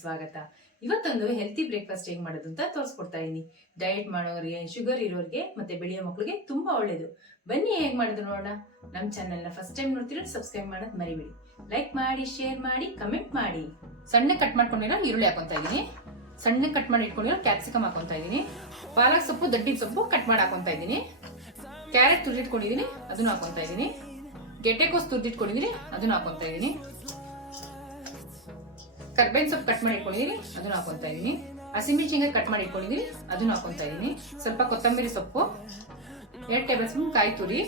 ಸ್ವಾಗತ. ಇವತ್ತೊಂದು healthy breakfast ಹೇಗೆ ಮಾಡೋದು ಅಂತ ತೋರಿಸ್ಕೊಡ್ತಾ ಇದೀನಿ. ಡಯಟ್ ಮಾಡೋರಿಗೆ, ಶುಗರ್ ಇರೋರಿಗೆ ಮತ್ತೆ ಬೆಳೆಯೋ ಮಕ್ಕಳಿಗೆ ತುಂಬಾ ಒಳ್ಳೇದು. ಬನ್ನಿ ಹೇಗೆ ಮಾಡೋದು ನೋಡೋಣ. ನಮ್ಮ ಚಾನೆಲ್ನ ಫಸ್ಟ್ ಟೈಮ್ ನೋಡ್ತಿರೋ ಸಬ್ಸ್ಕ್ರೈಬ್ ಮಾಡೋದು ಮರಿಬೇಡಿ. ಲೈಕ್ ಮಾಡಿ, ಶೇರ್ ಮಾಡಿ, ಕಮೆಂಟ್ ಮಾಡಿ. ಸಣ್ಣ ಕಟ್ ಮಾಡ್ಕೊಂಡಿರೋ ಈರುಳ್ಳಿ ಹಾಕೊಂತಾ ಇದೀನಿ. ಸಣ್ಣ ಕಟ್ ಮಾಡಿ ಇಟ್ಕೊಂಡಿರೋ ಕ್ಯಾಪ್ಸಿಕಮ್ ಹಾಕೊಂತಾ ಇದೀನಿ. ಪಾಲಕ್ ಸೊಪ್ಪು, ದಡ್ಡಿ ಸೊಪ್ಪು ಕಟ್ ಮಾಡಿ ಹಾಕೊಂತಾ ಇದೀನಿ. ಕ್ಯಾರೆಟ್ ತುರಿದಿಟ್ಕೊಂಡಿದೀನಿ, ಅದನ್ನು ಹಾಕೊಂತಾ ಇದೀನಿ. ಗೆಡ್ಡೆಕೋಸು ತುರಿದಿಟ್ಕೊಂಡಿದೀನಿ, ಅದನ್ನು ಹಾಕೊಂತಾ ಇದೀನಿ. ಕರ್ಬೇವಿನ ಸೊಪ್ಪು ಕಟ್ ಮಾಡಿ ಇಟ್ಕೊಂಡಿದೀನಿ, ಅದನ್ನ ಹಾಕೊಂತಾ ಇದೀನಿ. ಹಸಿಮೆಣಸಿನಕಾಯಿ ಕಟ್ ಮಾಡಿ ಇಟ್ಕೊಂಡಿದೀನಿ, ಅದನ್ನ ಹಾಕೊಂತಾ ಇದೀನಿ. ಸ್ವಲ್ಪ ಕೊತ್ತಂಬರಿ ಸೊಪ್ಪು, 2 ಟೇಬಲ್ ಸ್ಪೂನ್ ಕಾಯಿ ತುರಿ,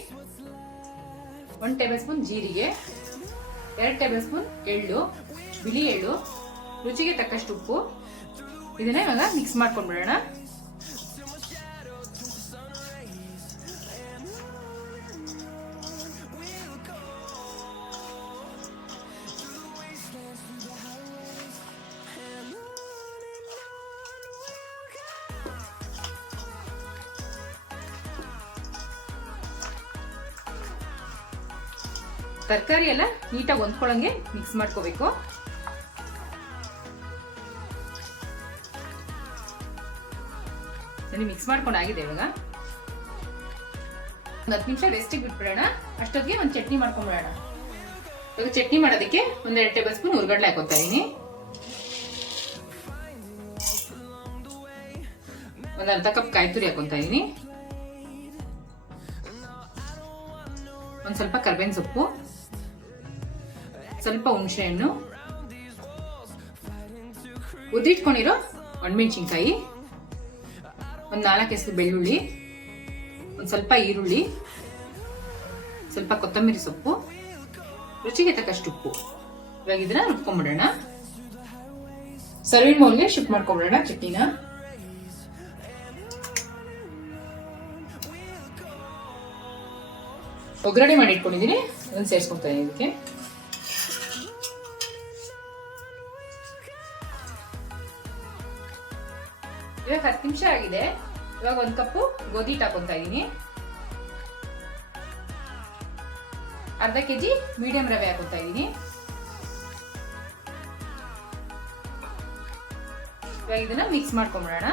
1 ಟೇಬಲ್ ಸ್ಪೂನ್ ಜೀರಿಗೆ, 2 ಟೇಬಲ್ ಸ್ಪೂನ್ ಎಳ್ಳು, ಬಿಳಿ ಎಳ್ಳು, ರುಚಿಗೆ ತಕ್ಕಷ್ಟು ಉಪ್ಪು. ಇದನ್ನ ಇವಾಗ ಮಿಕ್ಸ್ ಮಾಡ್ಕೊಂಡ್ಬಿಡೋಣ. ತರಕಾರಿ ಎಲ್ಲ ನೀಟಾಗಿ ಹೊಂದ್ಕೊಳ್ಳಂಗೆ ಮಿಕ್ಸ್ ಮಾಡ್ಕೋಬೇಕು. ಮಿಕ್ಸ್ ಮಾಡ್ಕೊಂಡು ಆಗಿದೆ. ಇವಾಗ ಒಂದು 10 ನಿಮಿಷ ರೆಸ್ಟಿಗೆ ಬಿಟ್ಬಿಡೋಣ. ಅಷ್ಟೊತ್ತಿಗೆ ಒಂದು ಚಟ್ನಿ ಮಾಡ್ಕೊಂಡ್ಬಿಡೋಣ. ಇವಾಗ ಚಟ್ನಿ ಮಾಡೋದಕ್ಕೆ 1-2 ಟೇಬಲ್ ಸ್ಪೂನ್ ಹುರ್ಗಡ್ಲೆ ಹಾಕೋತಾ ಇದೀನಿ. ಒಂದು ಅರ್ಧ ಕಪ್ ಕಾಯಿ ತುರಿ ಹಾಕೋತಾ ಇದೀನಿ. ಒಂದು ಸ್ವಲ್ಪ ಕರ್ಬೇವಿನ ಸೊಪ್ಪು, ಸ್ವಲ್ಪ ಹುಣಸೆ ಹಣ್ಣು, ಉದ್ದಿಟ್ಕೊಂಡಿರೋ ಒಣಮೆಣಸಿನ್ಕಾಯಿ, ಒಂದು 4 ಎಸಳು ಬೆಳ್ಳುಳ್ಳಿ, ಒಂದು ಸ್ವಲ್ಪ ಈರುಳ್ಳಿ, ಸ್ವಲ್ಪ ಕೊತ್ತಂಬರಿ ಸೊಪ್ಪು, ರುಚಿಗೆ ತಕ್ಕಷ್ಟು ಉಪ್ಪು. ಇವಾಗ ಇದನ್ನ ರುಬ್ಕೊಂಡ್ಬಿಡೋಣ. ಸರ್ವಿಂಗ್ ಬೌಲ್ಗೆ ಶಿಫ್ಟ್ ಮಾಡ್ಕೊಂಡ್ಬಿಡೋಣ ಚಟ್ನಿನ. ಒಗ್ಗರಣೆ ಮಾಡಿ ಇಟ್ಕೊಂಡಿದ್ದೀನಿ, ಅದನ್ನು ಸೇರಿಸ್ಕೊಳ್ತಾ ಇದೀನಿ. ಇದಕ್ಕೆ ಇವಾಗ 10 ನಿಮಿಷ ಆಗಿದೆ. ಇವಾಗ 1 ಕಪ್ಪು ಗೋಧಿ ಹಿಟ್ಟು ಹಾಕೊಂತಾ ಇದೀನಿ. ಅರ್ಧ ಕೆಜಿ ಮೀಡಿಯಂ ರವೆ ಹಾಕೊಂತಾ ಇದೀನಿ. ಇವಾಗ ಇದನ್ನ ಮಿಕ್ಸ್ ಮಾಡ್ಕೊಂಡ್ಬಿಡೋಣ.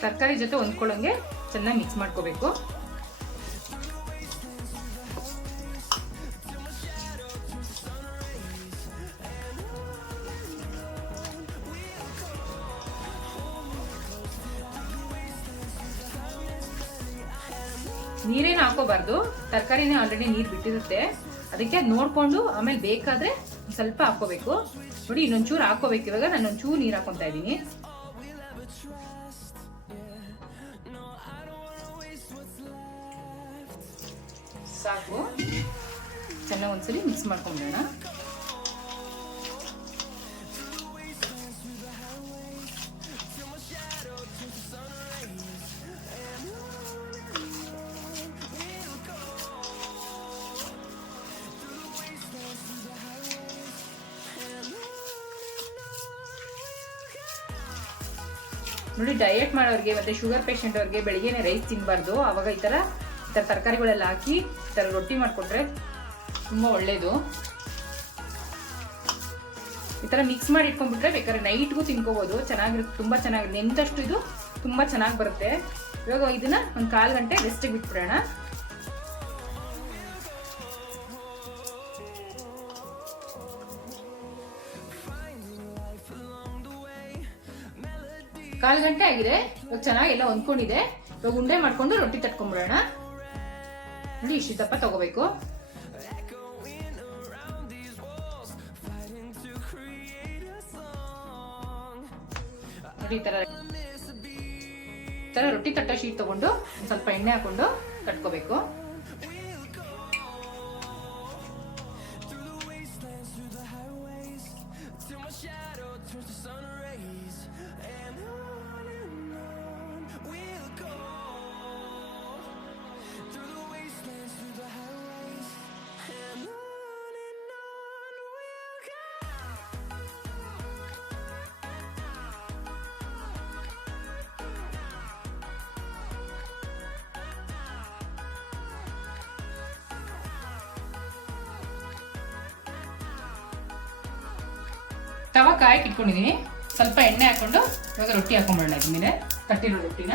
ತರಕಾರಿ ಜೊತೆ ಹೊಂದ್ಕೊಳ್ಳಂಗೆ ಚೆನ್ನಾಗಿ ಮಿಕ್ಸ್ ಮಾಡ್ಕೋಬೇಕು. ನೀರೇನು ಹಾಕೋಬಾರ್ದು, ತರಕಾರಿನೇ ಆಲ್ರೆಡಿ ನೀರು ಬಿಟ್ಟಿರುತ್ತೆ. ಅದಕ್ಕೆ ನೋಡ್ಕೊಂಡು ಆಮೇಲೆ ಬೇಕಾದ್ರೆ ಸ್ವಲ್ಪ ಹಾಕೋಬೇಕು. ನೋಡಿ, ಇನ್ನೊಂಚೂರು ಹಾಕೋಬೇಕು. ಇವಾಗ ನಾನು ಒಂಚೂರು ನೀರು ಹಾಕೊಂತಾ ಇದ್ದೀನಿ. ಸಾಕು. ಚೆನ್ನಾಗಿ ಒಂದ್ಸಲಿ ಮಿಕ್ಸ್ ಮಾಡ್ಕೊಂಡ್ಬಿಡೋಣ. ನೋಡಿ, ಡಯಟ್ ಮಾಡೋರಿಗೆ ಮತ್ತೆ ಶುಗರ್ ಪೇಷಂಟ್ ಅವ್ರಿಗೆ ಬೆಳಿಗ್ಗೆನೆ ರೈಸ್ ತಿನ್ಬಾರ್ದು. ಅವಾಗ ಈ ತರ ತರಕಾರಿಗಳೆಲ್ಲ ಹಾಕಿ ಈ ತರ ರೊಟ್ಟಿ ಮಾಡ್ಕೊಟ್ರೆ ತುಂಬಾ ಒಳ್ಳೇದು. ಈ ತರ ಮಿಕ್ಸ್ ಮಾಡಿ ಇಟ್ಕೊಂಡ್ಬಿಟ್ರೆ ಬೇಕಾದ್ರೆ ನೈಟ್ಗೂ ತಿನ್ಕೋಬಹುದು. ಚೆನ್ನಾಗಿರುತ್ತೆ, ತುಂಬಾ ಚೆನ್ನಾಗಿ ನೆಂದಷ್ಟು ಇದು ತುಂಬಾ ಚೆನ್ನಾಗಿ ಬರುತ್ತೆ. ಇವಾಗ ಇದನ್ನ ಒಂದು 1/4 ಗಂಟೆ ರೆಸ್ಟ್ ಬಿಟ್ಬಿಡೋಣ. ಕಾಲು ಗಂಟೆ ಆಗಿದೆ. ಇವಾಗ ಚೆನ್ನಾಗಿ ಎಲ್ಲ ಹೊಂದ್ಕೊಂಡಿದೆ. ಇವಾಗ ಉಂಡೆ ಮಾಡ್ಕೊಂಡು ರೊಟ್ಟಿ ತಟ್ಕೊಂಡ್ಬಿಡೋಣ. ನೋಡಿ, ಇಷ್ಟು ದಪ್ಪ ತಗೋಬೇಕು. ನೋಡಿ, ಈ ತರ ರೊಟ್ಟಿ ತಟ್ಟ ಶೀಟ್ ತಗೊಂಡು ಸ್ವಲ್ಪ ಎಣ್ಣೆ ಹಾಕೊಂಡು ತಟ್ಕೋಬೇಕು. ತವ ಕಾಯಕ್ಕೆ ಇಟ್ಕೊಂಡಿದ್ದೀನಿ. ಸ್ವಲ್ಪ ಎಣ್ಣೆ ಹಾಕೊಂಡು ಇವಾಗ ರೊಟ್ಟಿ ಹಾಕೊಂಡ್ಬಿಡೋಣ ಇದ್ರ ಮೇಲೆ, ಕಟ್ಟಿರೋ ರೊಟ್ಟಿನ.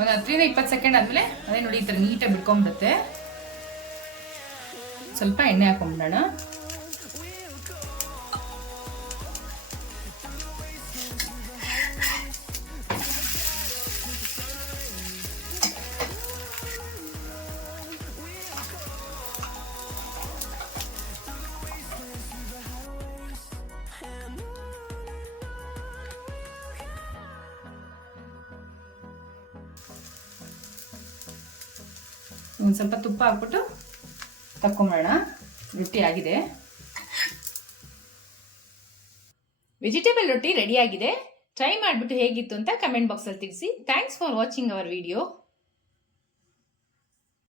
ಒಂದು 10-20 ಸೆಕೆಂಡ್ ಆದಮೇಲೆ ಅದೇ ನೋಡಿ ಈ ಥರ ನೀಟಾಗಿ ಬಿಟ್ಕೊಂಡ್ಬಿಡುತ್ತೆ. ಸ್ವಲ್ಪ ಎಣ್ಣೆ ಹಾಕೊಂಡ್ಬಿಡೋಣ. ಒಂದು ಸ್ವಲ್ಪ ತುಪ್ಪ ಹಾಕ್ಬಿಟ್ಟು ತಕ್ಕೊಂಬಿಡೋಣ. ರೊಟ್ಟಿ ಆಗಿದೆ. ವೆಜಿಟೇಬಲ್ ರೊಟ್ಟಿ ರೆಡಿ ಆಗಿದೆ. ಟ್ರೈ ಮಾಡಿಬಿಟ್ಟು ಹೇಗಿತ್ತು ಅಂತ ಕಮೆಂಟ್ ಬಾಕ್ಸಲ್ಲಿ ತಿಳಿಸಿ. Thanks for watching our video.